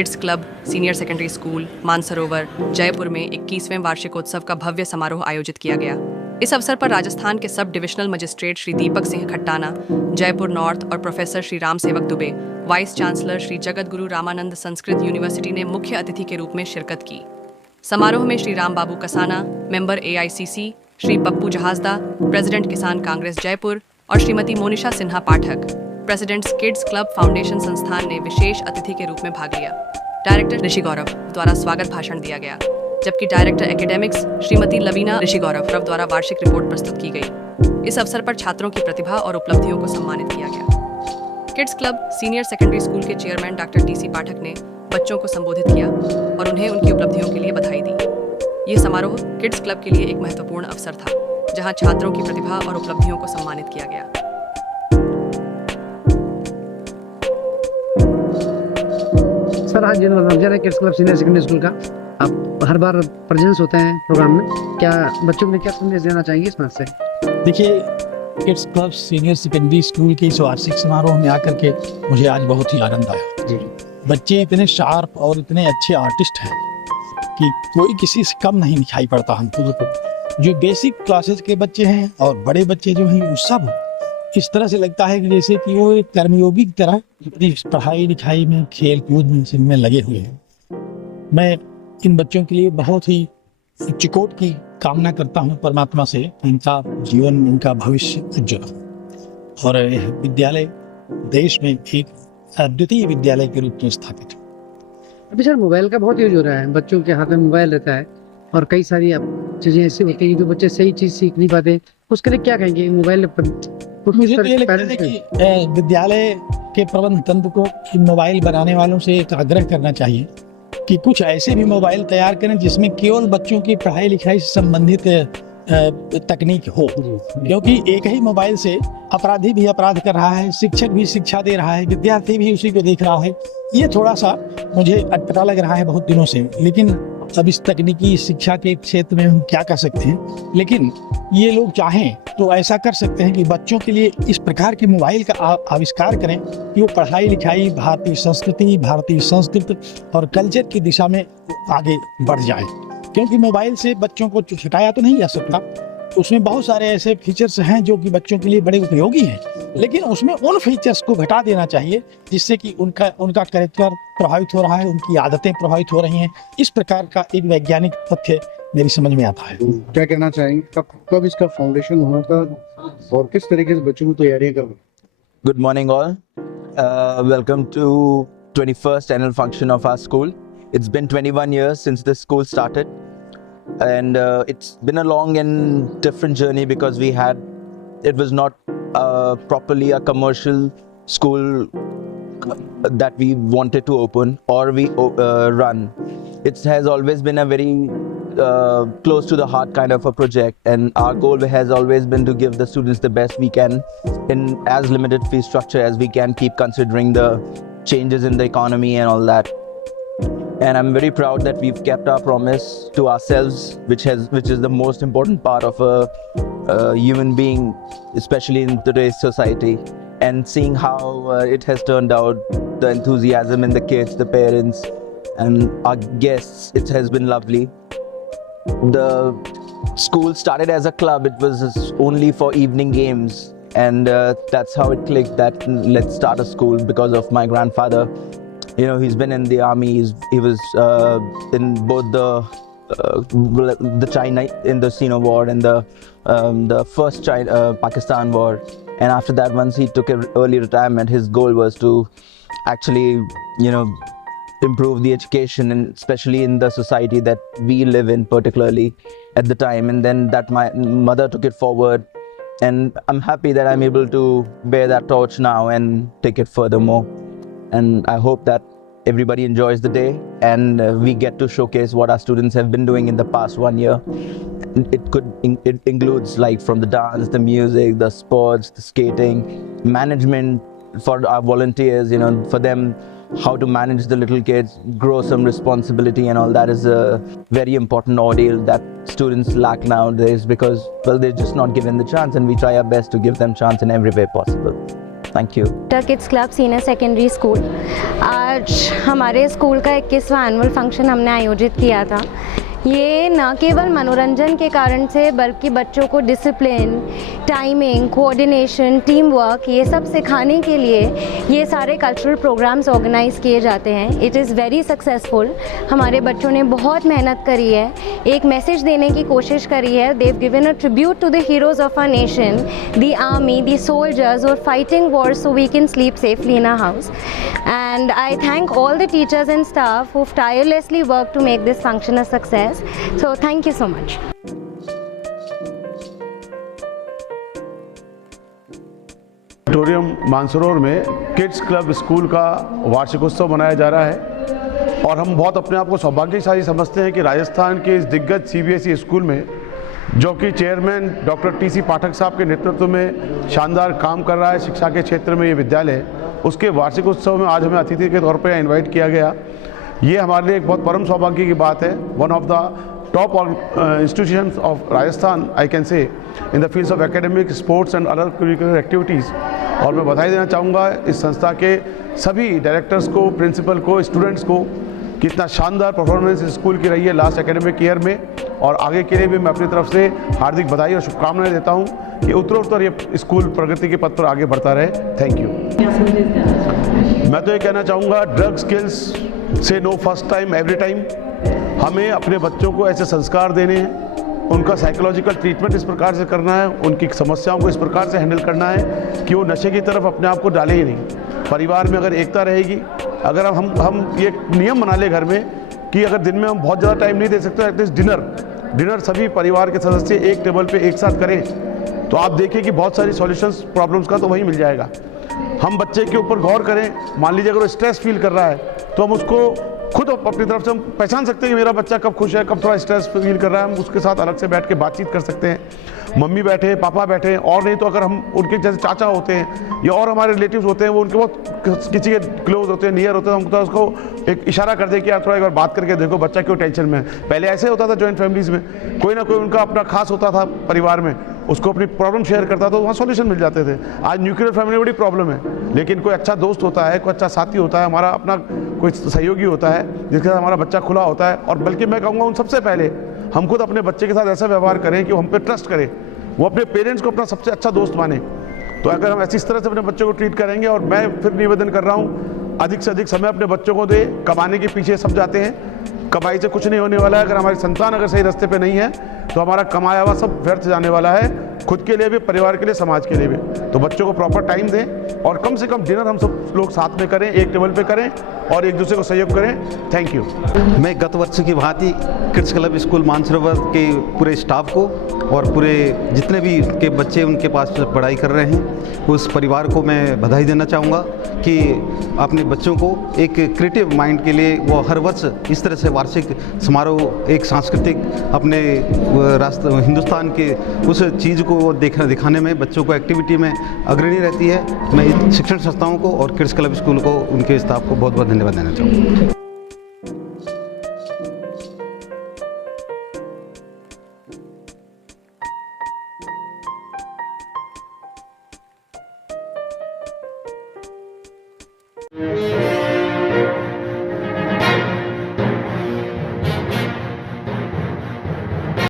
Kids club senior secondary school Mansarovar Jaipur में 21वें वार्षिकोत्सव का भव्य समारोह आयोजित किया गया। इस अवसर पर राजस्थान के sub divisional magistrate Shri Deepak Singh खट्टाना, Jaipur north और प्रोफेसर श्री राम सेवक Dubey, vice chancellor Shri Jagat Guru Ramanand Sanskrit university ने मुख्य अतिथि के रूप में शिरकत की। समारोह में Shri Ram Babu Kasana, member AICC, Shri Pappu Jahajda, president Kisan Congress Jaipur और Shrimati Monisha Sinha Pathak, presidents kids club foundation संस्थान ने विशेष अतिथि के रूप में भाग लिया। डायरेक्टर ऋषि गौरव द्वारा स्वागत भाषण दिया गया, जबकि डायरेक्टर एकेडमिक्स श्रीमती लवीना ऋषि गौरव द्वारा वार्षिक रिपोर्ट प्रस्तुत की गई। इस अवसर पर छात्रों की प्रतिभा और उपलब्धियों को सम्मानित किया गया। Kids club senior secondary school के चेयरमैन डॉक्टर DC पाठक ने बच्चों को संबोधित किया और उन्हें उनकी उपलब्धियों के लिए बधाई दी। ये समारोह किड्स क्लब के लिए एक महत्वपूर्ण अवसर था, जहां छात्रों की प्रतिभा और उपलब्धियों को सम्मानित किया गया। सर, आज जन्मदिन है kids club senior secondary school का। आप हर बार प्रेजेंस होते हैं प्रोग्राम में, क्या बच्चों में क्या संदेश देना चाहेंगे इस बात से? देखिए, kids club senior secondary school के इस वार्षिक समारोह में आकर के मुझे आज बहुत ही आनंद आया जी। बच्चे इतने शार्प और इतने अच्छे आर्टिस्ट हैं कि कोई किसी से कम नहीं दिखाई पड़ता हमको। जो बेसिक क्लासेस के बच्चे हैं और बड़े बच्चे जो हैं, सब इस तरह से लगता है कि जैसे कि वो एक कर्मयोगी की तरह अपनी पढ़ाई लिखाई में, खेल कूद में, इनमें लगे हुए हैं। मैं इन बच्चों के लिए बहुत ही चिकोट की कामना करता हूँ परमात्मा से, इनका जीवन, इनका भविष्य उज्जवल और विद्यालय देश में एक अद्वितीय विद्यालय के रूप में स्थापित हो। अभी सर मोबाइल का बहुत यूज हो रहा है, बच्चों के हाथ में मोबाइल रहता है और कई सारी चीजें ऐसी होती हैं जो बच्चे सही चीज सीख नहीं पाते। उसके लिए क्या कहेंगे? मोबाइल मुझे तो ये लगता है कि विद्यालय के प्रबंध तंत्र को मोबाइल बनाने वालों से एक आग्रह करना चाहिए कि कुछ ऐसे भी मोबाइल तैयार करें जिसमें केवल बच्चों की पढ़ाई लिखाई से संबंधित तकनीक हो, क्योंकि एक ही मोबाइल से अपराधी भी अपराध कर रहा है, शिक्षक भी शिक्षा दे रहा है, विद्यार्थी भी उसी को देख रहा है। ये थोड़ा सा मुझे अटपटा लग रहा है बहुत दिनों से, लेकिन अब इस तकनीकी शिक्षा के क्षेत्र में हम क्या कर सकते हैं। लेकिन ये लोग चाहें तो ऐसा कर सकते हैं कि बच्चों के लिए इस प्रकार के मोबाइल का आविष्कार करें कि वो पढ़ाई लिखाई, भारतीय संस्कृति, भारतीय संस्कृति और कल्चर की दिशा में आगे बढ़ जाए। क्योंकि मोबाइल से बच्चों को हटाया तो नहीं जा सकता, उसमें बहुत सारे ऐसे फीचर्स हैं जो कि बच्चों के लिए बड़े उपयोगी हैं, लेकिन उसमें उन फीचर्स को घटा देना चाहिए जिससे कि उनका कैरेक्टर प्रभावित हो रहा है, उनकी आदतें प्रभावित हो रही हैं। इस प्रकार का एक वैज्ञानिक तथ्य मेरी समझ में आता है। क्या कहना चाहेंगे, कब इसका फाउंडेशन होगा और किस तरीके से बच्चों को तैयारियां करें? Good morning all. Welcome to 21st annual function of our school. It's been 21 years since the school started, and it's been a long and different journey because it was not properly a commercial school that we wanted to open or we run. It has always been a very close to the heart kind of a project, and our goal has always been to give the students the best we can in as limited fee structure as we can, keep considering the changes in the economy and all that. And I'm very proud that we've kept our promise to ourselves, which is the most important part of a human being, especially in today's society. And seeing how it has turned out, the enthusiasm in the kids, the parents, and our guests, it has been lovely. The school started as a club. It was only for evening games, and that's how it clicked that let's start a school because of my grandfather. You know, he's been in the army. He was in both the China Indocino War and the first Pakistan War. And after that, once he took an early retirement, his goal was to actually, improve the education, and especially in the society that we live in, particularly at the time. And then that my mother took it forward, and I'm happy that I'm able to bear that torch now and take it furthermore. And I hope that everybody enjoys the day, and we get to showcase what our students have been doing in the past 1 year. It includes like from the dance, the music, the sports, the skating, management for our volunteers, for them, how to manage the little kids, grow some responsibility, and all that is a very important ordeal that students lack nowadays because, well, they're just not given the chance, and we try our best to give them chance in every way possible. Thank you. Kids club senior secondary school. आज हमारे school का 21वां annual function हमने आयोजित किया था। ये न केवल मनोरंजन के कारण से बल्कि बच्चों को discipline, timing, coordination, team work ये सब सिखाने के लिए ये सारे कल्चरल प्रोग्राम्स ऑर्गेनाइज किए जाते हैं। It is very successful. हमारे बच्चों ने बहुत मेहनत करी है, एक मैसेज देने की कोशिश करी है। They've given a tribute to the heroes of our nation, the army, the soldiers और fighting wars so we can sleep safely in our house. And I thank all the teachers and staff who've tirelessly worked to make this function a success. So thank you so much. Auditorium Mansarovar में kids club school का वार्षिकोत्सव मनाया जा रहा है और हम बहुत अपने आप को सौभाग्यशाली समझते हैं कि राजस्थान के इस दिग्गज CBSE स्कूल में, जो कि चेयरमैन डॉक्टर TC पाठक साहब के नेतृत्व में शानदार काम कर रहा है शिक्षा के क्षेत्र में ये विद्यालय, उसके वार्षिक उत्सव में आज हमें अतिथि के तौर पर इनवाइट किया गया। ये हमारे लिए एक बहुत परम सौभाग्य की बात है। One of the top institutions of Rajasthan I can say in the fields of academic, sports and other curricular activities. और मैं बधाई देना चाहूँगा इस संस्था के सभी डायरेक्टर्स को, प्रिंसिपल को, स्टूडेंट्स को, कितना शानदार परफॉर्मेंस इस स्कूल की रही है लास्ट एकेडमिक ईयर में। और आगे के लिए भी मैं अपनी तरफ से हार्दिक बधाई और शुभकामनाएं देता हूं कि उत्तरोत्तर ये स्कूल प्रगति के पथ पर आगे बढ़ता रहे। Thank you. मैं तो ये कहना चाहूँगा, ड्रग स्किल्स से no first time every time. हमें अपने बच्चों को ऐसे संस्कार देने हैं, उनका साइकोलॉजिकल ट्रीटमेंट इस प्रकार से करना है, उनकी समस्याओं को इस प्रकार से हैंडल करना है कि वो नशे की तरफ अपने आप को डाले ही नहीं। परिवार में अगर एकता रहेगी, अगर हम ये नियम बना ले घर में कि अगर दिन में हम बहुत ज़्यादा टाइम नहीं दे सकते, एटलीस्ट डिनर सभी परिवार के सदस्य एक टेबल पे एक साथ करें, तो आप देखिए कि बहुत सारी सॉल्यूशंस प्रॉब्लम्स का तो वहीं मिल जाएगा। हम बच्चे के ऊपर गौर करें। मान लीजिए अगर वो स्ट्रेस फील कर रहा है तो हम उसको खुद अपनी तरफ से हम पहचान सकते हैं कि मेरा बच्चा कब खुश है, कब थोड़ा स्ट्रेस फील कर रहा है। हम उसके साथ अलग से बैठ के बातचीत कर सकते हैं। मम्मी बैठे, पापा बैठे, और नहीं तो अगर हम उनके जैसे चाचा होते हैं या और हमारे रिलेटिव्स होते हैं, वो उनके बहुत किसी के क्लोज होते हैं, नियर होते हैं, हम तो उसको एक इशारा कर दें कि यार थोड़ा एक बार बात करके देखो बच्चा क्यों टेंशन में है। पहले ऐसे होता था जॉइंट फैमिलीज़ में, कोई ना कोई उनका अपना खास होता था परिवार में, उसको अपनी प्रॉब्लम शेयर करता था, वहाँ सॉल्यूशन मिल जाते थे। आज न्यूक्लियर फैमिली में बड़ी प्रॉब्लम है, लेकिन कोई अच्छा दोस्त होता है, कोई अच्छा साथी होता है, हमारा अपना कोई सहयोगी होता है जिसके साथ हमारा बच्चा खुला होता है। और बल्कि मैं कहूँगा उन सबसे पहले हम खुद अपने बच्चे के साथ ऐसा व्यवहार करें कि वो हम पे ट्रस्ट करें, वो अपने पेरेंट्स को अपना सबसे अच्छा दोस्त माने। तो अगर हम ऐसी इस तरह से अपने बच्चों को ट्रीट करेंगे, और मैं फिर निवेदन कर रहा हूँ अधिक से अधिक समय अपने बच्चों को दे। कमाने के पीछे सब जाते हैं, कमाई से कुछ नहीं होने वाला है। अगर हमारी संतान अगर सही रास्ते पे नहीं है तो हमारा कमाया हुआ सब व्यर्थ जाने वाला है, खुद के लिए भी, परिवार के लिए, समाज के लिए भी। तो बच्चों को प्रॉपर टाइम दें और कम से कम डिनर हम सब लोग साथ में करें, एक टेबल पे करें और एक दूसरे को सहयोग करें। Thank you. मैं गत वर्ष की भांति किड्स क्लब स्कूल मानसरोवर के पूरे स्टाफ को और पूरे जितने भी के बच्चे उनके पास पढ़ाई कर रहे हैं, उस परिवार को मैं बधाई देना चाहूँगा कि अपने बच्चों को एक क्रिएटिव माइंड के लिए वो हर वर्ष इस तरह से वार्षिक समारोह, एक सांस्कृतिक अपने हिंदुस्तान के उस चीज़ को दिखाने में, बच्चों को एक्टिविटी में अग्रणी रहती है। मैं शिक्षण संस्थाओं को और किड्स क्लब स्कूल को, उनके स्टाफ को बहुत बहुत धन्यवाद देना चाहूँगा।